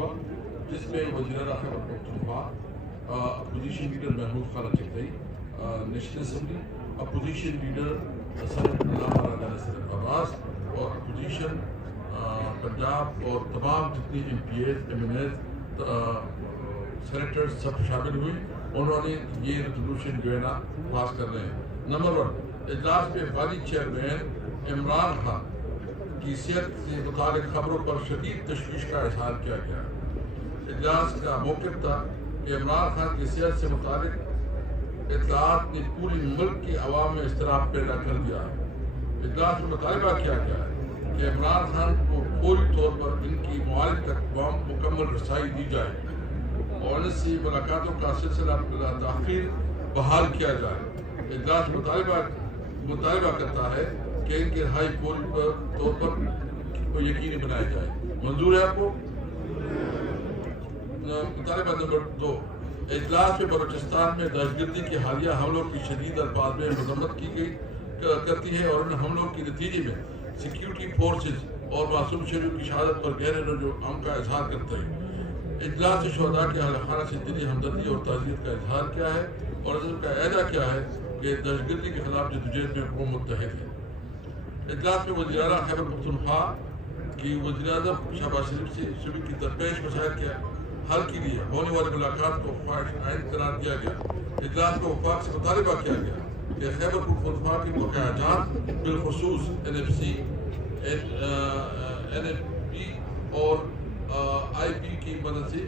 ہوا جس میں وزیر اعلیٰ خیبر پختونخوا اپوزیشن لیڈر محمود خان چکتئی، national assembly opposition leader senator علامہ راجہ نصیر فواز اور اپوزیشن پنجاب اور تمام جتنی M P As M N As senators سب شامل ہوئے. انہوں نے یہ ریزولوشن جو ہے نا پاس کر رہے ہیں. نمبر 1، اجلاس میں وائس چیئرمین عمران خان کی صحت سے متعلق خبروں پر شدید تشویش کا اظہار کیا گیا. اجلاس کا موقف تھا کہ عمران خان کی صحت سے متعلق اطلاعات نے پورے ملک کی عوام میں اضطراب پیدا کر دیا ہے. اجلاس میں مطالبہ کیا گیا ہے کہ عمران خان کو فوری طور پر ان کی معالج تک مکمل رسائی دی جائے اور ان سے ملاقاتوں کا سلسلہ بلا تاخیر بحال کیا جائے. اجلاس مطالبہ کرتا ہے کہ ان کی رہائی فوری طور پر یقینی بنایا جائے. منظور ہے آپ کو؟ مطالبہ نمبر 2، اجلاس میں بلوچستان میں دہشت گردی کے حالیہ حملوں کی شدید الفاظ میں مذمت کی گئی کرتی ہے اور ان حملوں کے نتیجے میں سیکیورٹی فورسز اور معصوم شہریوں کی شہادت پر گہرے غم کا اظہار کرتے ہیں. اجلاس شہداء کے اہل خانہ سے دلی ہمدردی اور تعزیت کا اظہار کیا ہے اور عزم کا اعادہ کیا ہے کہ دہشت گردی کے خلاف جدوجہد میں قوم متحد ہے. اجلاس میں وزیر اعلیٰ خیبر پختونخوا کی وزیر اعظم شہباز شریف کی درپیش مسائل کے حل کے لیے ہونے والی ملاقات کو خواہش عائد قرار دیا گیا. اجلاس میں وفاق سے مطالبہ کیا گیا کہ خیبر پختونخوا کی بقایا جات بالخصوص N F C, N F P اور آئی پی کی مدد سے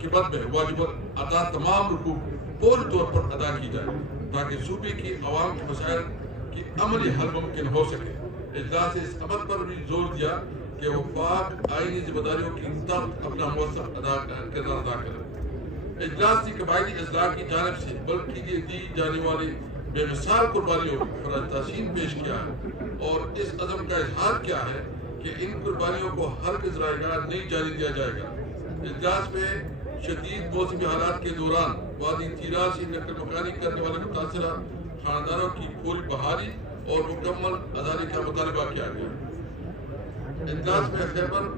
قیمت میں واجب ادا تمام حقوق فوری طور پر ادا کی جائے تاکہ صوبے کی عوام کے مسائل کی عملی حل ممکن ہو سکے. اجلاس نے اس عمل پر بھی زور دیا کہ وفاق آئینی ذمہ داریوں کی تحت اپنا مؤثر کردار ادا کرے. اجلاس نے قبائلی اضلاع کی جانب سے ملک کے لیے دی جانے والی بے مثال قربانیوں کو خراج تحسین پیش کیا ہے اور اس عزم کا اظہار کیا ہے کہ ان قربانیوں کو ہرگز رائے گاہ نہیں جانے دیا جائے گا. اجلاس میں شدید موسمی حالات کے دوران وادی تیرا سے نقل مکانی کرنے والے متاثرہ خاندانوں کی پوری بحالی اور مکمل ادائیگی کا مطالبہ کیا گیا. اجلاس میں خیبر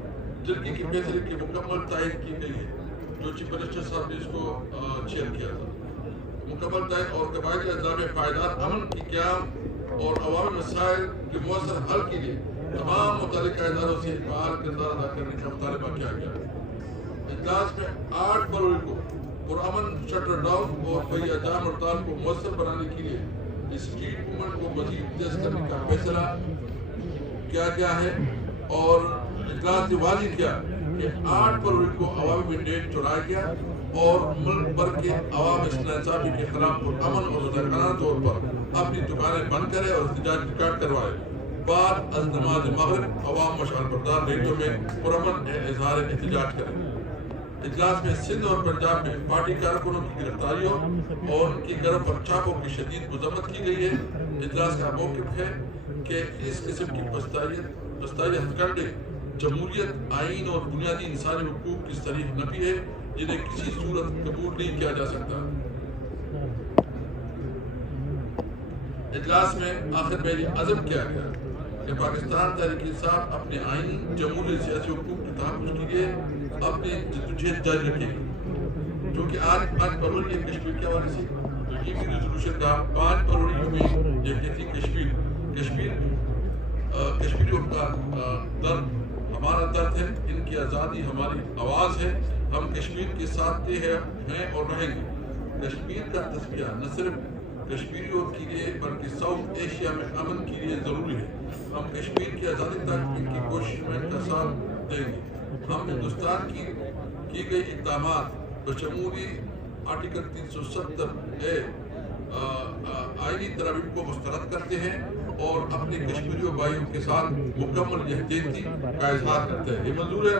ترکی کے فیصلے کی مکمل تائید کی گئی ہے جو چیف منسٹر صاحب نے اس کو چیئر کیا تھا. مکمل تائید اور قبائلی اضلاع میں پائیدار امن کی قیام اور عوامی مسائل کے مؤثر حل کے لیے تمام متعلقہ اداروں سے فعال کردار ادا کرنے کا مطالبہ کیا گیا. اجلاس میں 8 فروری کو پرامن شٹر ڈاؤن اور بحیہ جام ہڑتال کو مؤثر بنانے کے لیے اسٹریٹ موومنٹ کو مزید تیز کرنے کا فیصلہ کیا گیا ہے اور اجلاس نے واضح کیا کہ 8 فروری کو عوامی مینڈیٹ چڑھایا گیا اور ملک بھر کے عوام اس ناانصافی کے خلاف پرامن اور رضاکارانہ طور پر اپنی دکانیں بند کرے اور احتجاج ریکارڈ کروائے. بعد از نماز مغرب عوام مشعل بردار ریلیوں میں پرامن اظہار احتجاج کریں. اجلاس میں سندھ اور پنجاب میں پارٹی کارکنوں کی گرفتاریوں اور ان کی گرم پر چھاپوں کی شدید مذمت کی گئی ہے. اجلاس کا موقف ہے کہ اس قسم کی پستائی ہتھ کنڈے جمہوریت، آئین اور بنیادی انسانی حقوق کی صریح نفی ہے جنہیں کسی صورت قبول نہیں کیا جا سکتا. اجلاس میں آخر میں یہ عزم کیا گیا کہ پاکستان تحریک انصاف اپنے آئینی، جمہوری، سیاسی حقوق کے تحفظ کے لیے اپنی جدوجہد جاری رکھے گی. جو کہ آج 5 فروری کشمیر کے حوالے سے تو یہ بھی ریزولوشن تھا 5 فروری میں یہ کہتی کشمیریوں کا درد ہمارا درد ہے، ان کی آزادی ہماری آواز ہے، ہم کشمیر کے ساتھ ہیں اور رہیں گے. کشمیر کا تسمیہ نہ صرف کشمیریوں کے لیے بلکہ ساؤتھ ایشیا میں امن کے لیے ضروری ہے. ہم کشمیر کی آزادی تک ان کی کوشش میں ان کا ساتھ دیں گے. ہم ہندوستان کی گئی اقدامات بشمولی آرٹیکل 370 آئینی ترامیم کو مسترد کرتے ہیں اور اپنے کشمیریوں بھائیوں کے ساتھ مکمل یکجہتی کا اظہار کرتے ہیں. یہ منظور ہے؟